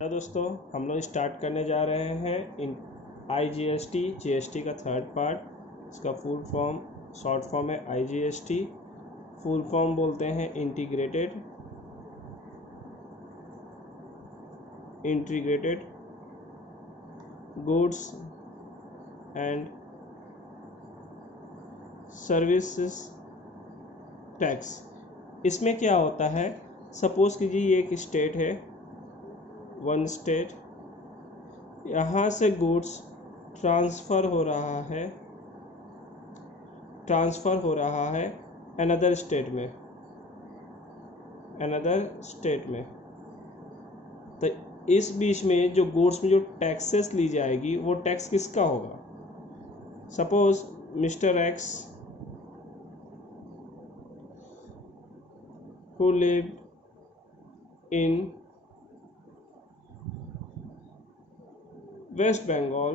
Hello दोस्तों, हम लोग स्टार्ट करने जा रहे हैं इन जीएसटी का थर्ड पार्ट। इसका फुल फॉर्म शॉर्ट फॉर्म है IGST। फुल फॉर्म बोलते हैं integrated goods and services tax. इसमें क्या होता है, सपोज कीजिए ये एक स्टेट है, वन स्टेट, यहाँ से गुड्स ट्रांसफ़र हो रहा है अनदर स्टेट में। तो इस बीच में जो गुड्स में जो टैक्सेस ली जाएगी वो टैक्स किसका होगा। Suppose mister x who live in West Bengal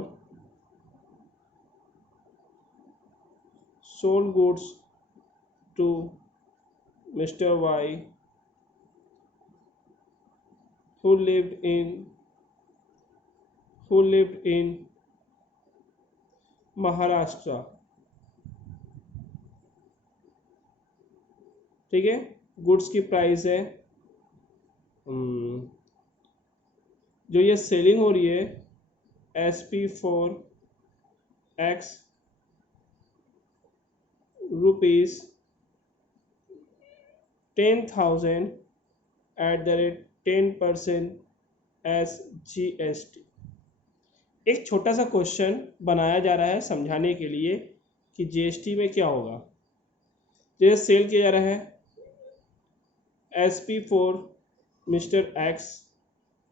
sold goods to Mr. Y who lived in Maharashtra. ठीक है, गुड्स की प्राइस है, जो ये सेलिंग हो रही है SP4X रुपीज़ 10,000 @10% SGST। एक छोटा सा क्वेश्चन बनाया जा रहा है समझाने के लिए कि GST में क्या होगा। जैसे सेल किया जा रहा है SP4 mister x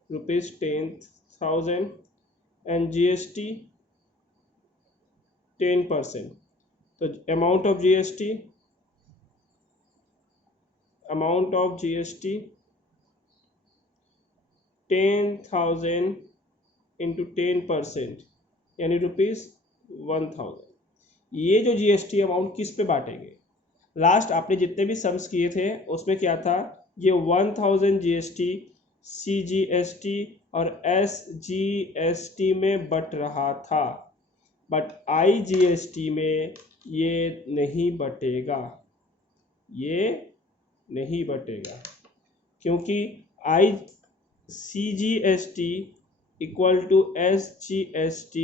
rupees 10,000 and GST 10%। तो अमाउंट ऑफ GST 10,000 इंटू 10% यानी ₹1,000। ये जो GST अमाउंट किस पे बांटेंगे। लास्ट आपने जितने भी सम्स किए थे उसमें क्या था, ये 1,000 GST CGST और SGST में बट रहा था, बट IGST में ये नहीं बटेगा, क्योंकि CGST इक्वल टू SGST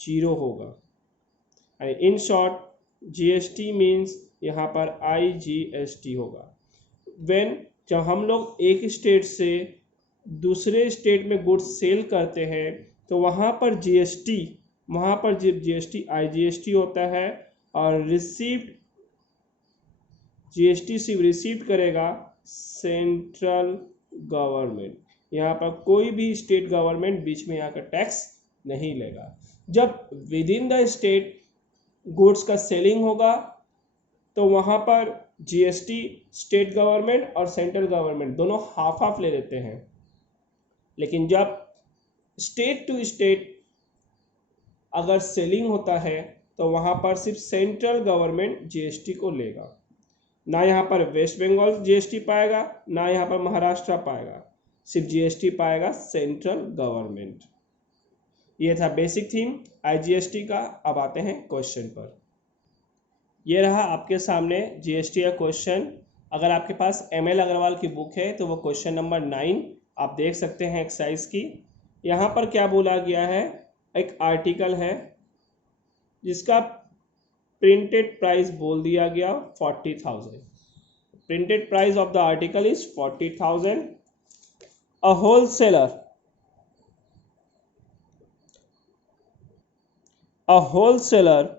0 होगा। इन शॉर्ट GST मीन्स यहाँ पर IGST होगा। जब हम लोग एक स्टेट से दूसरे स्टेट में गुड्स सेल करते हैं तो वहाँ पर GST IGST होता है, और GST सिर्फ रिसीव करेगा सेंट्रल गवर्नमेंट। यहाँ पर कोई भी स्टेट गवर्नमेंट बीच में यहाँ का टैक्स नहीं लेगा। जब with in the state goods का सेलिंग होगा तो वहाँ पर GST स्टेट गवर्नमेंट और सेंट्रल गवर्नमेंट दोनों हाफ ले लेते हैं, लेकिन जब स्टेट टू स्टेट अगर सेलिंग होता है तो वहाँ पर सिर्फ सेंट्रल गवर्नमेंट GST को लेगा। ना यहाँ पर वेस्ट बंगाल GST पाएगा, ना यहाँ पर महाराष्ट्र पाएगा, सिर्फ GST पाएगा सेंट्रल गवर्नमेंट। ये था बेसिक थीम IGST का। अब आते हैं क्वेश्चन पर। ये रहा आपके सामने GST का क्वेश्चन। अगर आपके पास ML अग्रवाल की बुक है तो वो क्वेश्चन नंबर 9 आप देख सकते हैं एक्सरसाइज की। यहाँ पर क्या बोला गया है, एक आर्टिकल है जिसका प्रिंटेड प्राइस बोल दिया गया 40,000। Printed price of the article is 40,000। A wholesaler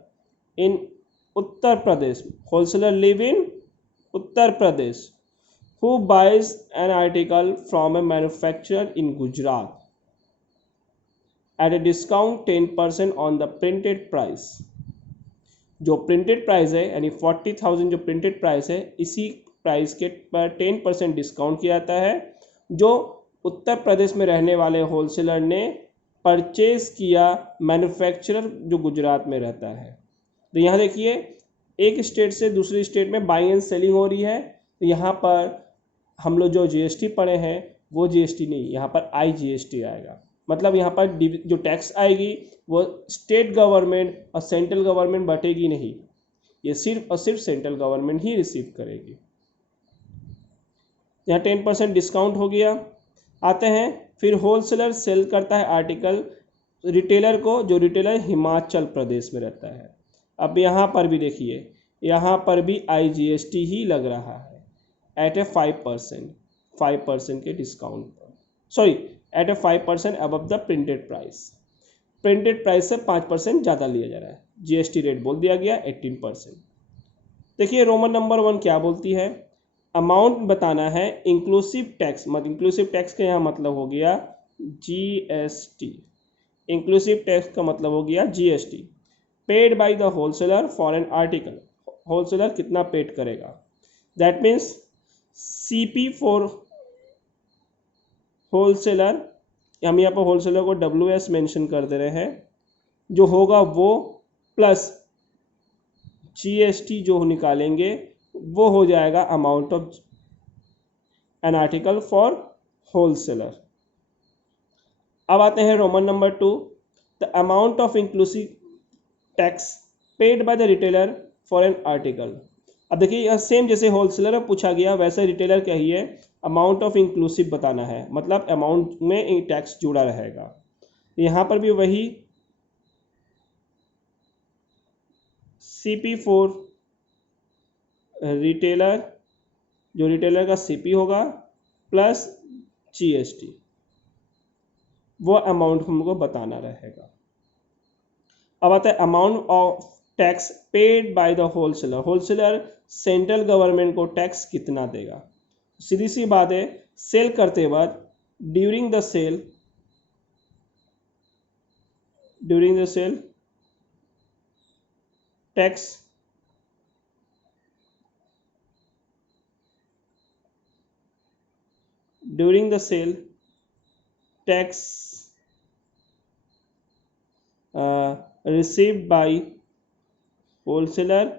in Uttar Pradesh, wholesaler live in Uttar Pradesh, who buys an article from a manufacturer in Gujarat at a discount 10% on the printed price। जो printed price है यानी 40,000 जो printed price है, इसी price के पर 10% discount किया जाता है जो उत्तर प्रदेश में रहने वाले होलसेलर ने परचेज किया मैन्युफैक्चरर जो गुजरात में रहता है। तो यहाँ देखिए एक स्टेट से दूसरी स्टेट में बाइंग एंड सेलिंग हो रही है, तो यहाँ पर हम लोग जो GST पढ़े हैं वो जीएसटी नहीं, यहाँ पर IGST आएगा। मतलब यहाँ पर जो टैक्स आएगी वो स्टेट गवर्नमेंट और सेंट्रल गवर्नमेंट बटेगी नहीं, ये सिर्फ और सिर्फ सेंट्रल गवर्नमेंट ही रिसीव करेगी। यहाँ 10% डिस्काउंट हो गया। आते हैं फिर होलसेलर सेल करता है आर्टिकल रिटेलर को, जो रिटेलर हिमाचल प्रदेश में रहता है। अब यहाँ पर भी देखिए, यहाँ पर भी IGST ही लग रहा है एट ए 5% के डिस्काउंट पर, sorry at a 5% above the printed price. Printed price से 5% ज़्यादा लिया जा रहा है, GST रेट बोल दिया गया 18%। देखिए रोमन नंबर 1 क्या बोलती है, अमाउंट बताना है इंक्लूसिव टैक्स, इंक्लूसिव टैक्स का यहाँ मतलब हो गया GST, इंक्लूसिव टैक्स का मतलब हो गया GST, paid by the wholesaler for an article, wholesaler कितना पेड करेगा, that means CP for wholesaler, हम यहाँ पर होलसेलर को WS मेंशन कर दे रहे हैं, जो होगा वो प्लस GST जो निकालेंगे वो हो जाएगा amount of an article for wholesaler. अब आते हैं Roman number 2, the amount of inclusive tax paid by the retailer for an article. अब देखिए यह सेम जैसे होलसेलर में पूछा गया वैसे रिटेलर कहिए अमाउंट ऑफ इंक्लूसिव बताना है, मतलब अमाउंट में टैक्स जुड़ा रहेगा। यहाँ पर भी वही CP फॉर रिटेलर, जो रिटेलर का CP होगा प्लस GST, वो अमाउंट हमको बताना रहेगा। अब आता है amount of tax paid by the wholesaler, wholesaler central government को टैक्स कितना देगा। सीधी सी बात है, सेल करते वक्त during the sale tax during the sale tax received by wholesaler,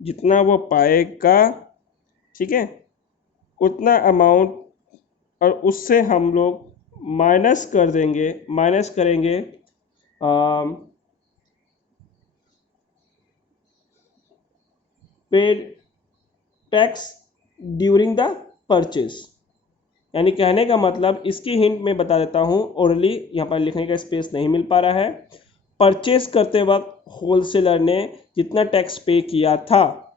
जितना वो पाएगा, ठीक है, उतना अमाउंट, और उससे हम लोग माइनस करेंगे paid tax during the purchase. यानी कहने का मतलब, इसकी हिंट मैं बता देता हूँ ओरली, यहाँ पर लिखने का स्पेस नहीं मिल पा रहा है। परचेज करते वक्त होलसेलर ने जितना टैक्स पे किया था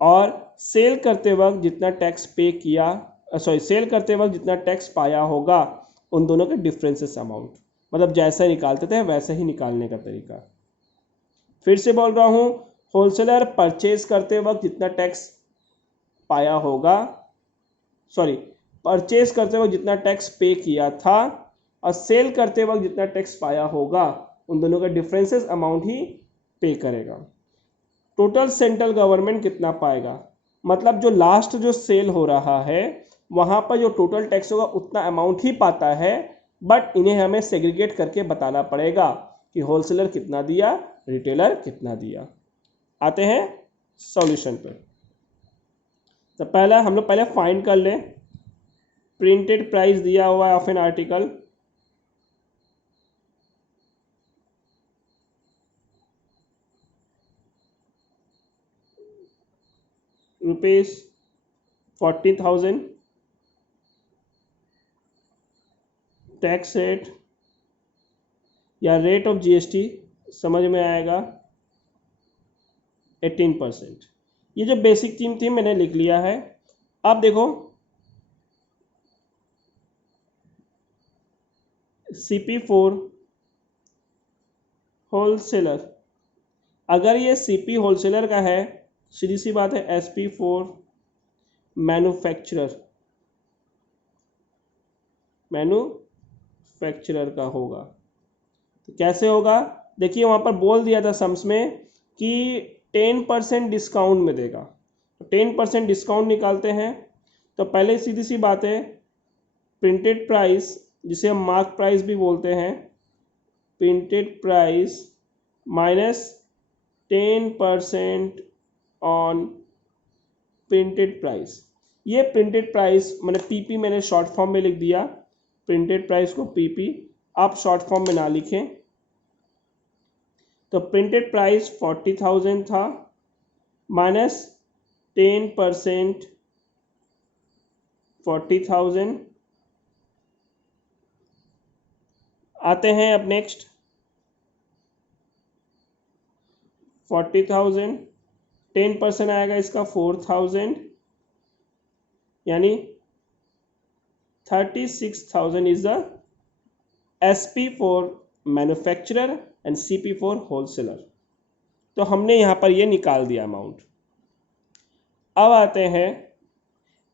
और सेल करते वक्त जितना टैक्स पे किया, सेल करते वक्त जितना टैक्स पाया होगा, उन दोनों के डिफरेंसेस अमाउंट, मतलब जैसे निकालते थे वैसे ही निकालने का तरीका। फिर से बोल रहा हूँ, होलसेलर परचेज करते वक्त जितना टैक्स पाया होगा, परचेज करते वक्त जितना टैक्स पे किया था और सेल करते वक्त जितना टैक्स पाया होगा, उन दोनों का डिफरेंसेस अमाउंट ही पे करेगा। टोटल सेंट्रल गवर्नमेंट कितना पाएगा, मतलब जो लास्ट जो सेल हो रहा है वहाँ पर जो टोटल टैक्स होगा उतना अमाउंट ही पाता है, बट इन्हें हमें सेग्रीगेट करके बताना पड़ेगा कि होलसेलर कितना दिया, रिटेलर कितना दिया। आते हैं सॉल्यूशन पे। तो पहला हम लोग पहले फाइंड कर लें, प्रिंटेड प्राइस दिया हुआ है of an article, ₹40,000, tax rate या रेट ऑफ GST समझ में आएगा 18%। ये जो बेसिक थीम थी मैंने लिख लिया है। अब देखो CP फॉर होलसेलर, अगर ये CP होलसेलर का है, सीधी सी बात है SP फॉर मैन्युफैक्चरर का होगा। तो कैसे होगा, देखिए वहाँ पर बोल दिया था सम्स में कि 10% डिस्काउंट में देगा, तो 10% डिस्काउंट निकालते हैं। तो पहले सीधी सी बात है, प्रिंटेड प्राइस जिसे हम मार्क प्राइस भी बोलते हैं, printed price minus 10% on printed price, ये प्रिंटेड प्राइस मैंने पीपी मैंने शॉर्ट फॉर्म में लिख दिया, प्रिंटेड प्राइस को पीपी, आप शॉर्ट फॉर्म में ना लिखें। तो प्रिंटेड प्राइस 40,000 था, माइनस 10% 40,000। आते हैं अब नेक्स्ट 40,000, 10% आएगा इसका 4,000, यानी 36,000 is the SP for manufacturer and CP for wholesaler. तो हमने यहाँ पर ये निकाल दिया अमाउंट। अब आते हैं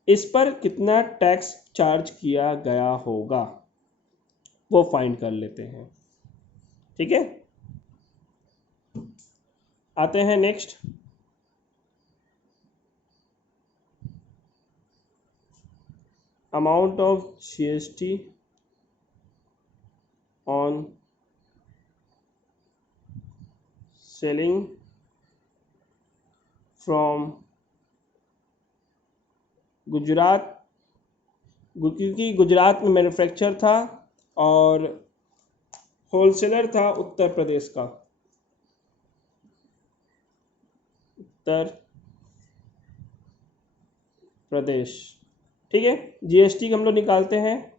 इस पर कितना टैक्स चार्ज किया गया होगा, वो फाइंड कर लेते हैं। ठीक है, आते हैं next. Amount of GST on selling from Gujarat, क्योंकि गुजरात में मैन्युफैक्चर था और होलसेलर था उत्तर प्रदेश का, उत्तर प्रदेश। ठीक है, जीएसटी हम लोग निकालते हैं।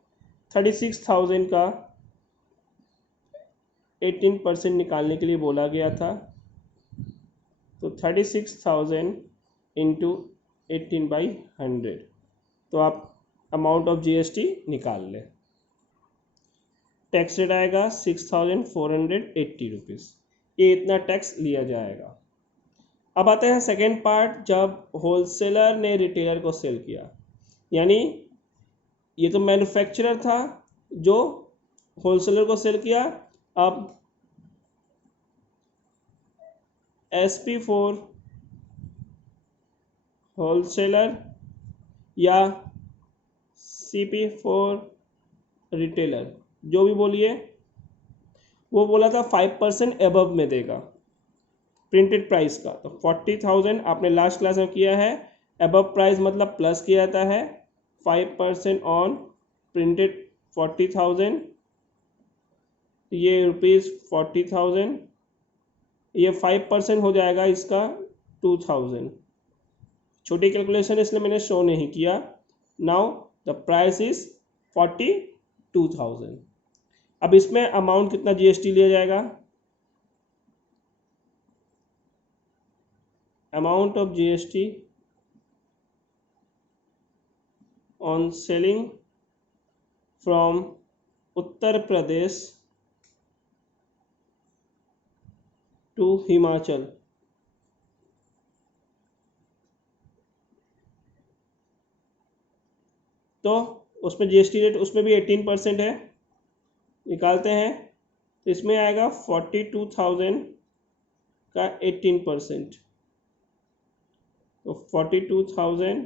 36,000 का 18% निकालने के लिए बोला गया था, तो 36,000 इंटू 18/100, तो आप अमाउंट ऑफ जीएसटी निकाल लें। टैक्स रेट आएगा 6,480 रुपीज़, ये इतना टैक्स लिया जाएगा। अब आते हैं सेकेंड पार्ट, जब होलसेलर ने रिटेलर को सेल किया, यानी ये तो मैन्युफैक्चरर था जो होलसेलर को सेल किया। अब एसपी फॉर होलसेलर या सीपी फॉर रिटेलर, जो भी बोलिए, वो बोला था 5% एबव में देगा प्रिंटेड प्राइस का। तो 40,000 आपने लास्ट क्लास में किया है, एबव प्राइस मतलब प्लस किया जाता है, 5% ऑन प्रिंटेड 40,000, ये रुपीज़ 40,000, ये 5% हो जाएगा इसका 2,000। छोटी कैलकुलेशन इसलिए मैंने शो नहीं किया। Now the price is 42,000। अब इसमें अमाउंट कितना जीएसटी लिया जाएगा? Amount of GST on selling from Uttar Pradesh to Himachal, तो उसमें जीएसटी रेट उसमें भी 18% है, निकालते हैं। तो इसमें आएगा 42,000 का 18%, तो 42,000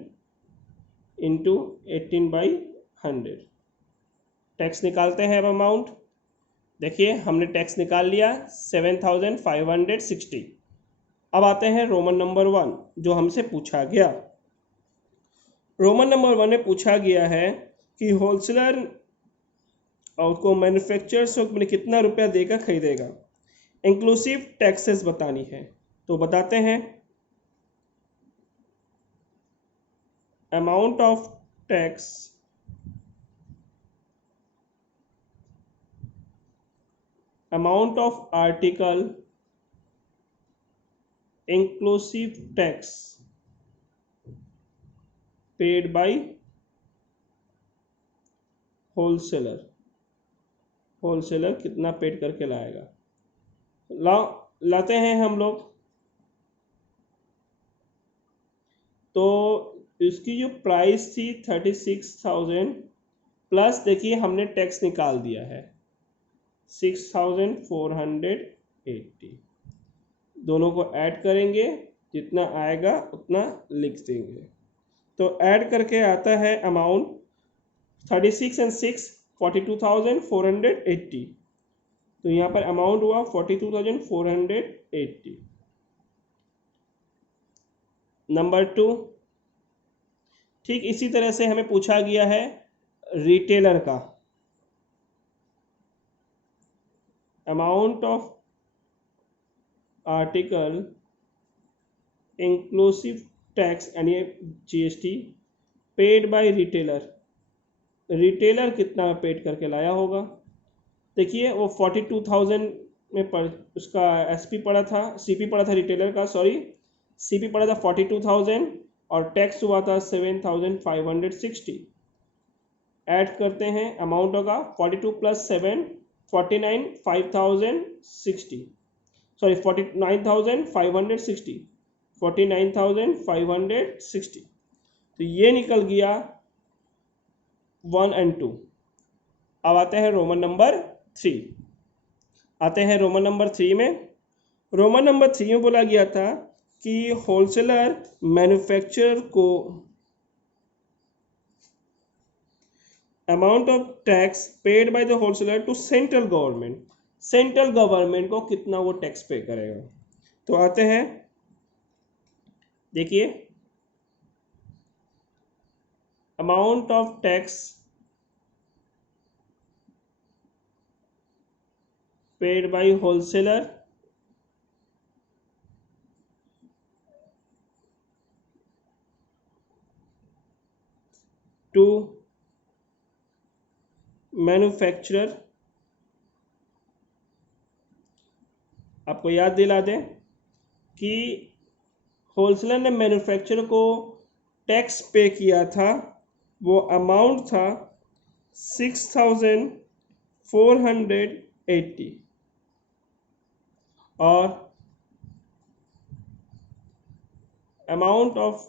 इंटू 18/100। टैक्स निकालते हैं अब अमाउंट। देखिए हमने टैक्स निकाल लिया 7,560। अब आते हैं रोमन नंबर 1 जो हमसे पूछा गया। रोमन नंबर 1 में पूछा गया है कि होलसेलर और को मैन्युफैक्चरर्स में कितना रुपया देकर खरीदेगा, इंक्लूसिव टैक्सेस बतानी है। तो बताते हैं, amount of tax amount of article inclusive tax paid by wholesaler, wholesaler कितना पेड करके लाएगा। लाते हैं हम लोग। तो इसकी जो प्राइस थी 36,000 प्लस देखिए हमने टैक्स निकाल दिया है 6,480, दोनों को ऐड करेंगे, जितना आएगा उतना लिख देंगे। तो ऐड करके आता है अमाउंट 36 एंड 6 42,480, तो यहाँ पर अमाउंट हुआ 42,480। नंबर 2, ठीक इसी तरह से हमें पूछा गया है रिटेलर का, amount of article inclusive tax यानी GST paid by retailer, retailer कितना पेड करके लाया होगा। देखिए वो 42,000 में उसका एसपी पड़ा था, सीपी पड़ा था रिटेलर का, सॉरी सीपी पड़ा था 42,000 और टैक्स हुआ था 7,560। ऐड करते हैं, अमाउंट होगा 42 + 7 49 5,060, सॉरी 49,560, 49,560। तो ये निकल गया 1 और 2। अब आते हैं रोमन नंबर 3, आते हैं रोमन नंबर 3 में। रोमन नंबर 3 में बोला गया था कि होलसेलर मैन्युफैक्चरर को amount of tax paid by the wholesaler to central government, central government को कितना वो टैक्स पे करेगा। तो आते हैं, देखिए amount of tax paid by wholesaler to manufacturer. आपको याद दिला दें कि होलसेलर ने मैन्युफैक्चरर को टैक्स पे किया था, वो अमाउंट था 6,480 और amount of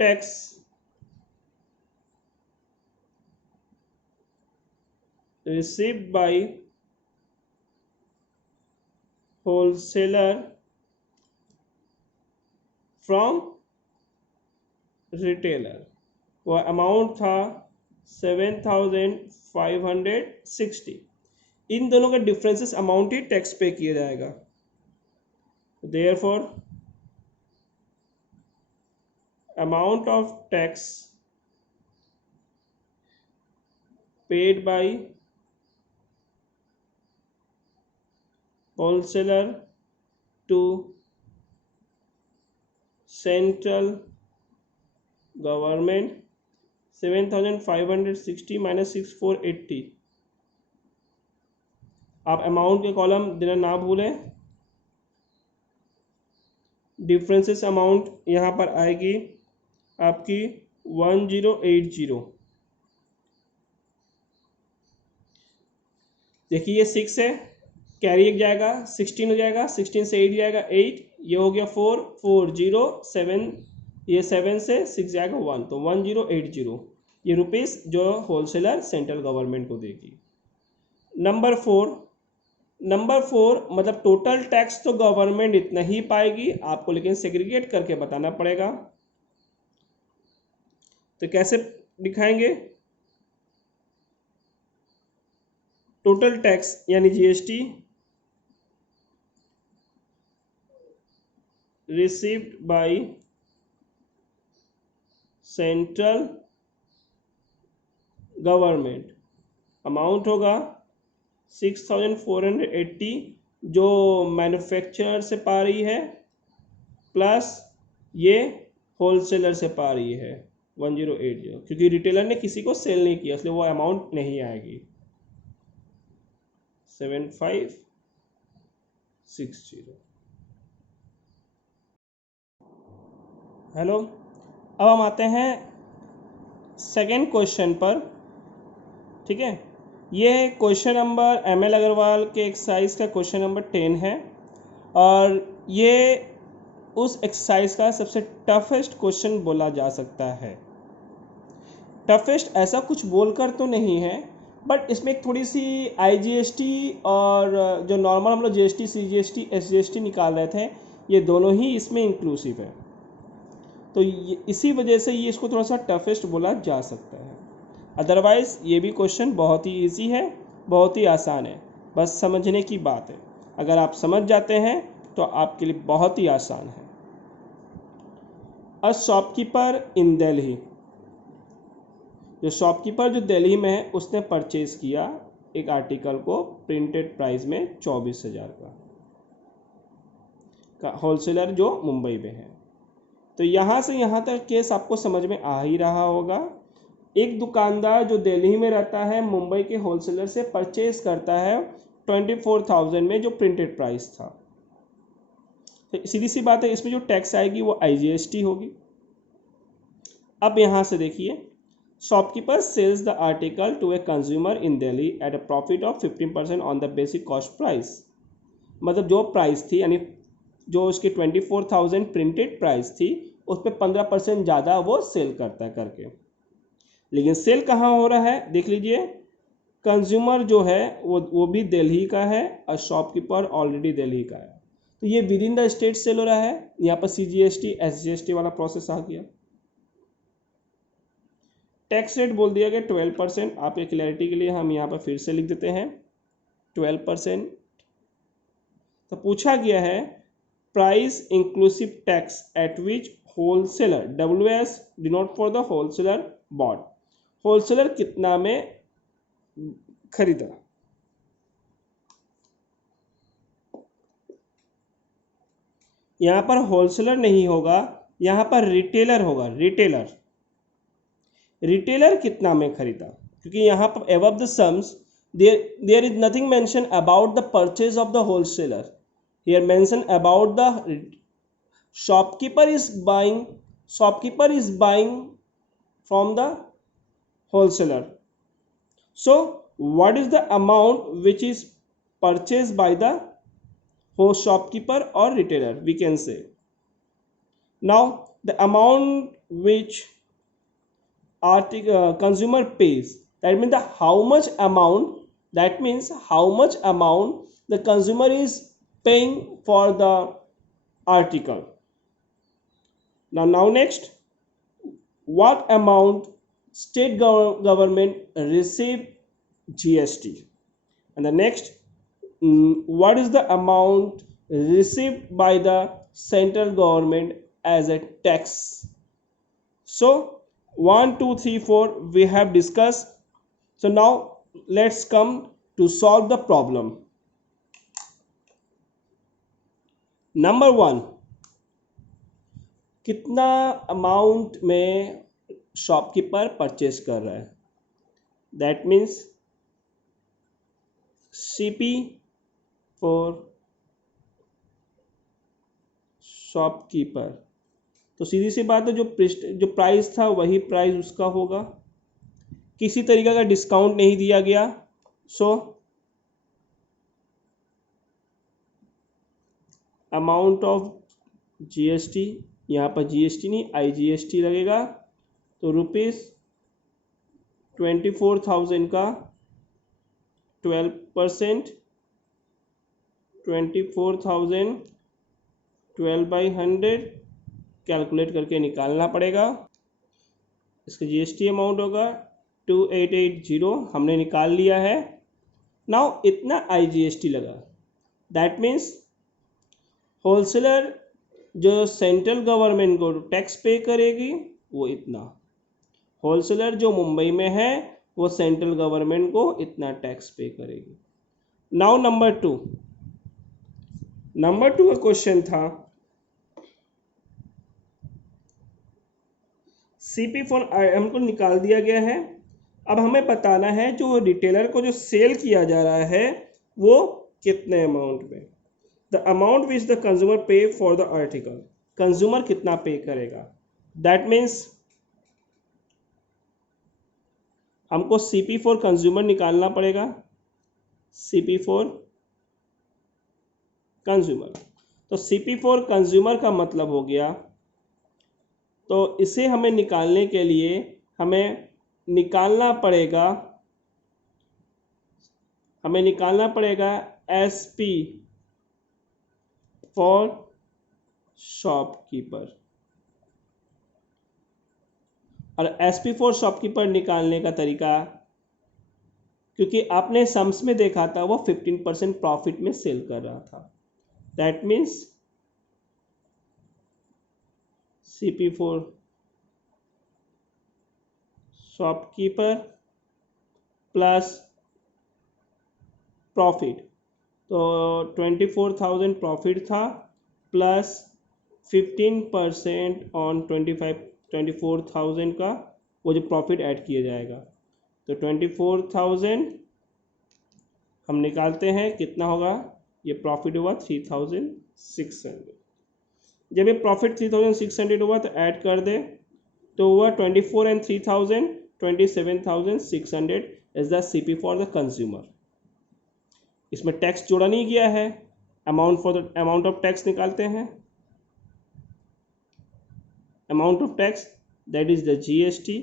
tax received by wholesaler from retailer, वो अमाउंट था 7,560। इन दोनों का डिफरेंसेस अमाउंट ही टैक्स पे किया जाएगा। Therefore amount of tax paid by wholesaler to central government 7,560 minus 6,480। आप अमाउंट के कॉलम देना ना भूलें। डिफरेंसेस अमाउंट यहाँ पर आएगी आपकी 1080। देखिए ये 6 है, कैरी एक जाएगा 16 हो जाएगा, 16 से 8 जाएगा 8, ये हो गया 4 4 0 7, ये 7 से 6 जाएगा 1, तो 1080 ये रुपीस जो होलसेलर सेंट्रल गवर्नमेंट को देगी। नंबर 4 मतलब टोटल टैक्स तो गवर्नमेंट इतना ही पाएगी, आपको लेकिन सेग्रीगेट करके बताना पड़ेगा। तो कैसे दिखाएंगे? टोटल टैक्स यानी GST received by central government, amount होगा 6,480 जो मैन्युफैक्चरर से पा रही है, प्लस ये होलसेलर से पा रही है 1080, क्योंकि रिटेलर ने किसी को सेल नहीं किया इसलिए वो अमाउंट नहीं आएगी 7,560। हेलो, अब हम आते हैं सेकेंड क्वेश्चन पर। ठीक है, ये question number M L Agrawal के एक्सरसाइज का क्वेश्चन नंबर 10 है और ये उस एक्सरसाइज का सबसे टफेस्ट क्वेश्चन बोला जा सकता है। टफेस्ट ऐसा कुछ बोलकर तो नहीं है, बट इसमें एक थोड़ी सी IGST और जो नॉर्मल हम लोग GST CGST SGST निकाल रहे थे, ये दोनों ही इसमें इंक्लूसिव है, तो इसी वजह से ये इसको थोड़ा सा टफेस्ट बोला जा सकता है। अदरवाइज़ ये भी क्वेश्चन बहुत ही इजी है, बहुत ही आसान है, बस समझने की बात है। अगर आप समझ जाते हैं तो आपके लिए बहुत ही आसान है। अ शॉपकीपर इन दिल्ली जो शॉपकीपर जो दिल्ली में है उसने परचेज किया एक आर्टिकल को प्रिंटेड प्राइस में 24,000 का, होलसेलर जो मुंबई में है। तो यहाँ से यहाँ तक केस आपको समझ में आ ही रहा होगा। एक दुकानदार जो दिल्ली में रहता है मुंबई के होलसेलर से परचेज करता है 24,000 में जो प्रिंटेड प्राइस था। तो सीधी सी बात है, इसमें जो टैक्स आएगी वो IGST होगी। अब यहाँ से देखिए, shopkeeper sells the article to a consumer in Delhi at a profit of 15% on the basic cost price. मतलब जो प्राइस थी, यानी जो उसकी 24,000 प्रिंटेड प्राइस थी उस पर 15% ज़्यादा वो सेल करता है करके। लेकिन सेल कहाँ हो रहा है देख लीजिए, कंज्यूमर जो है वो भी दिल्ली का है और शॉपकीपर ऑलरेडी दिल्ली का है। तो ये within the state sale हो रहा है। यहाँ पर CGST SGST वाला प्रोसेस आ गया। टैक्स रेट बोल दिया गया 12%। आपके क्लैरिटी के लिए हम यहाँ पर फिर से लिख देते हैं 12%। तो पूछा गया है price inclusive tax at which wholesaler, WS denote for the wholesaler bought, wholesaler कितना में खरीदा। यहाँ पर होलसेलर नहीं होगा, यहाँ पर रिटेलर होगा। रिटेलर कितना में खरीदा, क्योंकि यहाँ पर above the sums there is nothing mentioned about the purchase of the wholesaler. Here mentioned about the shopkeeper is buying from the wholesaler. So what is the amount which is purchased by the shopkeeper or retailer, we can say. Now the amount which consumer pays, that means how much amount the consumer is paying for the article. Now next, what amount state government receive GST, and the next, what is the amount received by the central government as a tax. So 1 2 3 4 we have discussed. So now let's come to solve the problem. Number 1, कितना amount में shopkeeper purchase कर रहा है, that means CP for shopkeeper. तो सीधी सी बात है, जो price था वही प्राइस उसका होगा, किसी तरीके का डिस्काउंट नहीं दिया गया। सो अमाउंट ऑफ GST, यहाँ पर GST नहीं IGST लगेगा। तो ₹24,000 का 12%, 24,000 12/100 कैलकुलेट करके निकालना पड़ेगा। इसका GST अमाउंट होगा 2880, हमने निकाल लिया है। नाउ इतना IGST लगा, दैट मीन्स होलसेलर जो सेंट्रल गवर्नमेंट को टैक्स पे करेगी वो इतना, होलसेलर जो मुंबई में है वो सेंट्रल गवर्नमेंट को इतना टैक्स पे करेगी। नाउ नंबर टू का क्वेश्चन था CP फॉर हमको निकाल दिया गया है। अब हमें बताना है जो रिटेलर को जो सेल किया जा रहा है वो कितने अमाउंट में, the amount which the consumer पे फॉर द आर्टिकल, कंज्यूमर कितना पे करेगा। दैट मीन्स हमको CP फॉर कंज्यूमर निकालना पड़ेगा, CP फॉर कंज्यूमर। तो CP फॉर कंज्यूमर का मतलब हो गया, तो इसे हमें निकालने के लिए हमें निकालना पड़ेगा SP फॉर शॉपकीपर। और SP फॉर शॉपकीपर निकालने का तरीका, क्योंकि आपने सम्स में देखा था वो 15% प्रॉफिट में सेल कर रहा था, that means CP for shopkeeper plus profit, तो 24,000 प्रॉफिट था प्लस 15% ऑन 24,000 का वो जो प्रॉफिट ऐड किया जाएगा, तो 24,000 हम निकालते हैं कितना होगा, ये प्रॉफिट हुआ 3,600। जब ये प्रॉफिट 3,600 हुआ तो ऐड कर दे, तो हुआ 24 and 3,000 27,600 is the CP for the consumer. इसमें टैक्स जोड़ा नहीं गया है, amount for the amount of tax निकालते हैं, amount of tax that is the GST।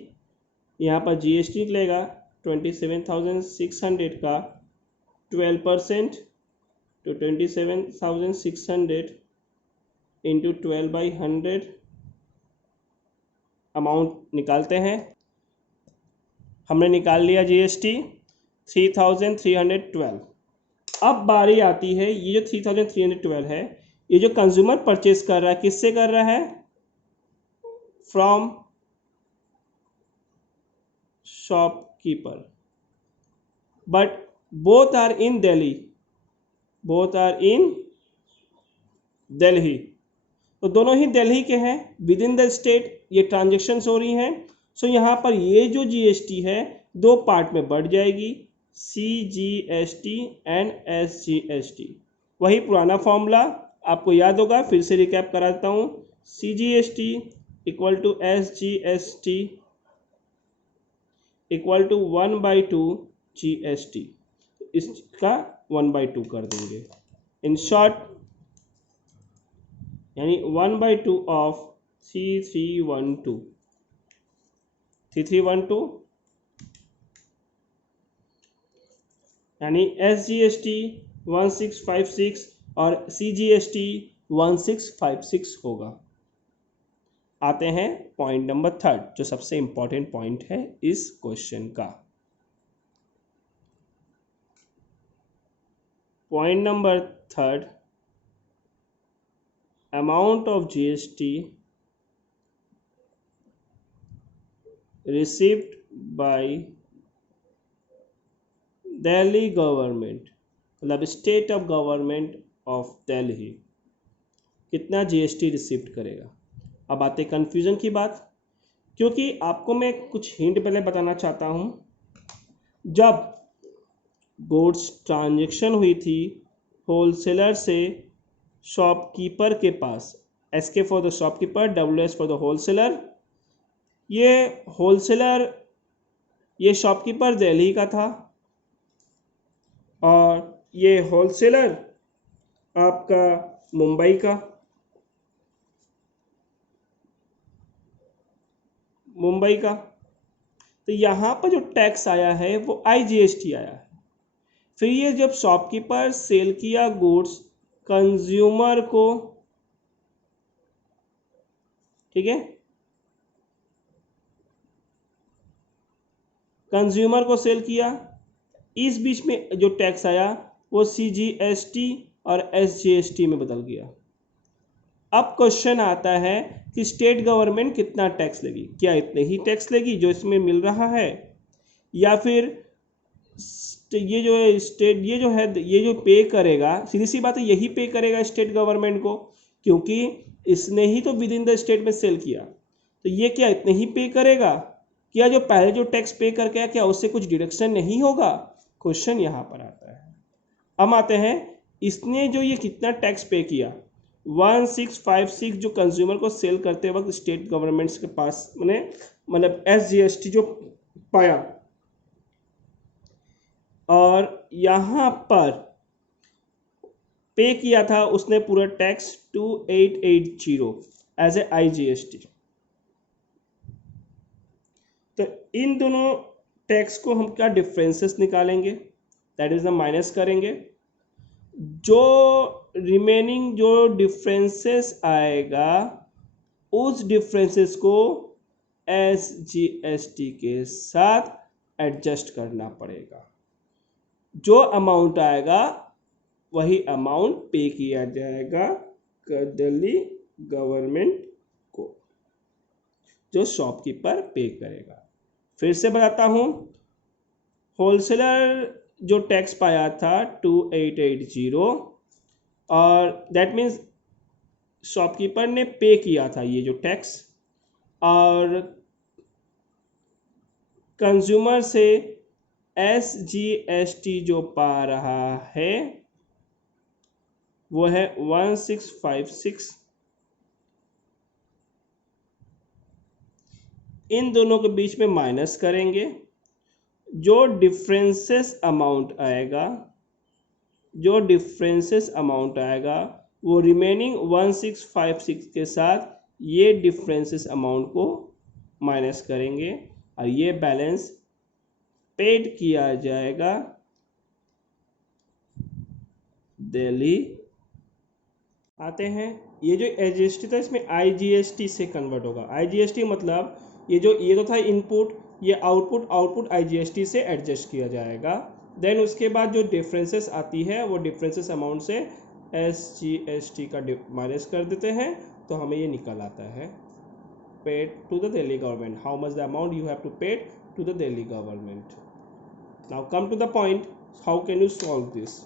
यहाँ पर GST निकलेगा 27,600 का 12%, तो 27,600 इंटू 12/100 अमाउंट निकालते हैं। हमने निकाल लिया GST 3,312। अब बारी आती है, ये जो 3,312 है, ये जो कंज्यूमर परचेज कर रहा है किससे कर रहा है, from shopkeeper, but both are in Delhi, both are in Delhi, तो दोनों ही दिल्ली के हैं, विद इन द स्टेट ये ट्रांजेक्शन्स हो रही हैं। सो यहाँ पर ये जो GST है दो पार्ट में बढ़ जाएगी, CGST एंड SGST। वही पुराना फॉर्मूला आपको याद होगा, फिर से रिकैप करा देता हूँ, CGST equal to SGST equal to 1/2 GST, इसका 1/2 कर देंगे। इन शॉर्ट यानी 1/2 ऑफ 3312 यानी SGST 1656 और CGST 1656 होगा। आते हैं पॉइंट नंबर 3, जो सबसे इंपॉर्टेंट पॉइंट है इस क्वेश्चन का। Point number 3, amount of GST received by Delhi government, मतलब state of government of Delhi कितना GST रिसीव करेगा। अब आते कन्फ्यूजन की बात, क्योंकि आपको मैं कुछ हिंट पहले बताना चाहता हूं। जब गुड्स ट्रांजैक्शन हुई थी होलसेलर से शॉपकीपर के पास, SK for the shopkeeper, WS for the wholesaler, ये होलसेलर ये शॉपकीपर दिल्ली का था और ये होलसेलर आपका मुंबई का, तो यहाँ पर जो टैक्स आया है वो IGST आया है। फिर ये जब शॉपकीपर सेल किया गुड्स कंज्यूमर को, ठीक है, कंज्यूमर को सेल किया, इस बीच में जो टैक्स आया वो CGST और SGST में बदल गया। अब क्वेश्चन आता है कि स्टेट गवर्नमेंट कितना टैक्स लेगी, क्या इतने ही टैक्स लेगी जो इसमें मिल रहा है, या फिर ये जो स्टेट ये जो पे करेगा, सीधी सी बात है यही पे करेगा स्टेट गवर्नमेंट को, क्योंकि इसने ही तो विद इन द स्टेट में सेल किया, तो ये क्या इतने ही पे करेगा, क्या जो पहले जो टैक्स पे करके आया क्या उससे कुछ डिडक्शन नहीं होगा, क्वेश्चन यहाँ पर आता है। अब आते हैं, इसने जो ये कितना टैक्स पे किया 1656 जो कंज्यूमर को सेल करते वक्त स्टेट गवर्नमेंट्स के पास मतलब SGST जो पाया, और यहाँ पर पे किया था उसने पूरा टैक्स 2880 एज ए IGST। तो इन दोनों टैक्स को हम क्या डिफरेंसेस निकालेंगे, दैट इज द माइनस करेंगे, जो रिमेनिंग जो डिफरेंसेस आएगा उस डिफरेंसेस को SGST के साथ एडजस्ट करना पड़ेगा, जो अमाउंट आएगा वही अमाउंट पे किया जाएगा दिल्ली गवर्नमेंट को, जो शॉपकीपर पे करेगा। फिर से बताता हूँ, होलसेलर जो टैक्स पाया था 2880, और दैट मीन्स शॉपकीपर ने पे किया था ये जो टैक्स, और कंज्यूमर से SGST जो पा रहा है वो है 1656। इन दोनों के बीच में माइनस करेंगे, जो डिफरेंसेस अमाउंट आएगा, वो रिमेनिंग 1656 के साथ ये डिफरेंसेस अमाउंट को माइनस करेंगे, और ये बैलेंस पेड किया जाएगा दिल्ली। आते हैं, ये जो SGST था इसमें IGST से कन्वर्ट होगा। IGST मतलब ये तो था इनपुट, ये आउटपुट IGST से एडजस्ट किया जाएगा। देन उसके बाद जो डिफरेंसेस आती है वो डिफरेंसेस अमाउंट से SGST का माइनस कर देते हैं, तो हमें ये निकल आता है paid to the Delhi government, how much the amount you have to paid to the Delhi government. Now come to the point, how can you solve this.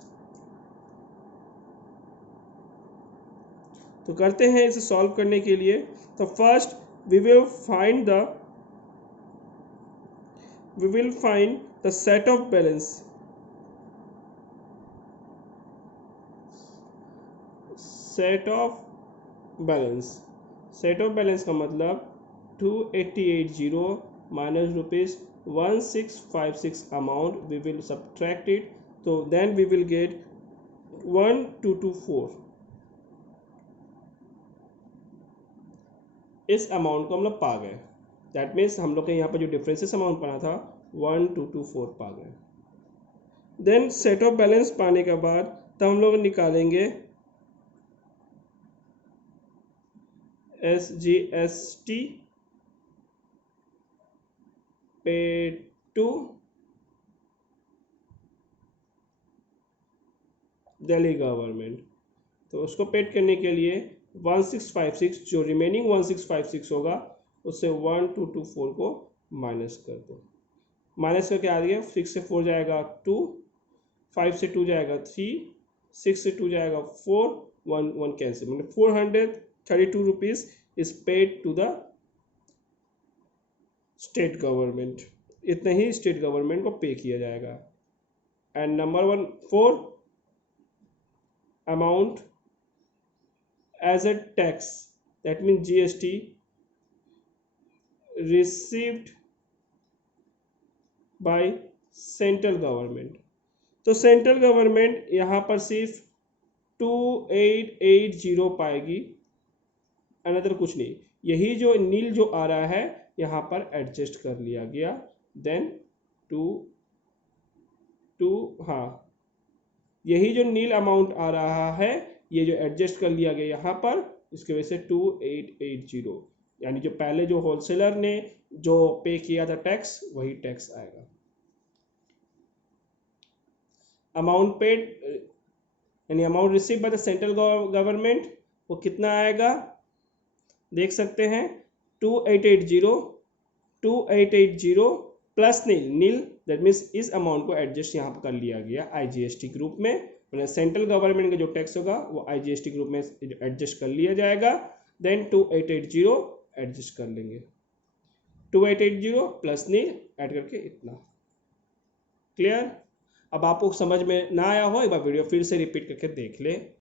तो करते हैं इसे सॉल्व करने के लिए। तो first we will find the set of balance, set of balance का मतलब 2880 minus rupees 1656 amount, we will subtract it, so then we will get 1224। इस अमाउंट को हम लोग पा गए, दैट मीन्स हम लोग के यहाँ पर जो डिफरेंसेस अमाउंट बना था 1224 पा गए। देन सेट ऑफ बैलेंस पाने के बाद तब हम लोग निकालेंगे SGST पे टू दिल्ली गवर्नमेंट। तो उसको पेड करने के लिए 1656, जो रिमेनिंग 1656 होगा उससे 1224 को माइनस कर दो। माइनस करके आ गया, 6 से 4 जाएगा 2, 5 से 2 जाएगा 3, 6 से 2 जाएगा 4, 1 कैंसिल, मतलब 432 rupees is paid to the state government. इतना ही स्टेट गवर्नमेंट को पे किया जाएगा। And number 4 amount as a tax, that means GST received by central government. तो सेंट्रल गवर्नमेंट यहाँ पर सिर्फ 2880 पाएगी, अनदर कुछ नहीं। यही जो नील जो आ रहा है यहाँ पर एडजस्ट कर लिया गया, देन हाँ, यही जो नील अमाउंट आ रहा है ये जो एडजस्ट कर लिया गया यहाँ पर, इसकी वजह से 2880, यानी जो पहले जो होलसेलर ने जो पे किया था टैक्स वही टैक्स आएगा। अमाउंट पेड यानी amount receive by the central government वो कितना आएगा देख सकते हैं, 2880 प्लस नील, दैट मीन्स इस अमाउंट को एडजस्ट यहाँ पर कर लिया गया IGST के रूप में, मतलब सेंट्रल गवर्नमेंट का जो टैक्स होगा वो IGST के रूप में एडजस्ट कर लिया जाएगा। देन 2880 एडजस्ट कर लेंगे, 2880 प्लस नील ऐड करके इतना। क्लियर? अब आपको समझ में ना आया हो एक बार वीडियो फिर से रिपीट करके देख ले।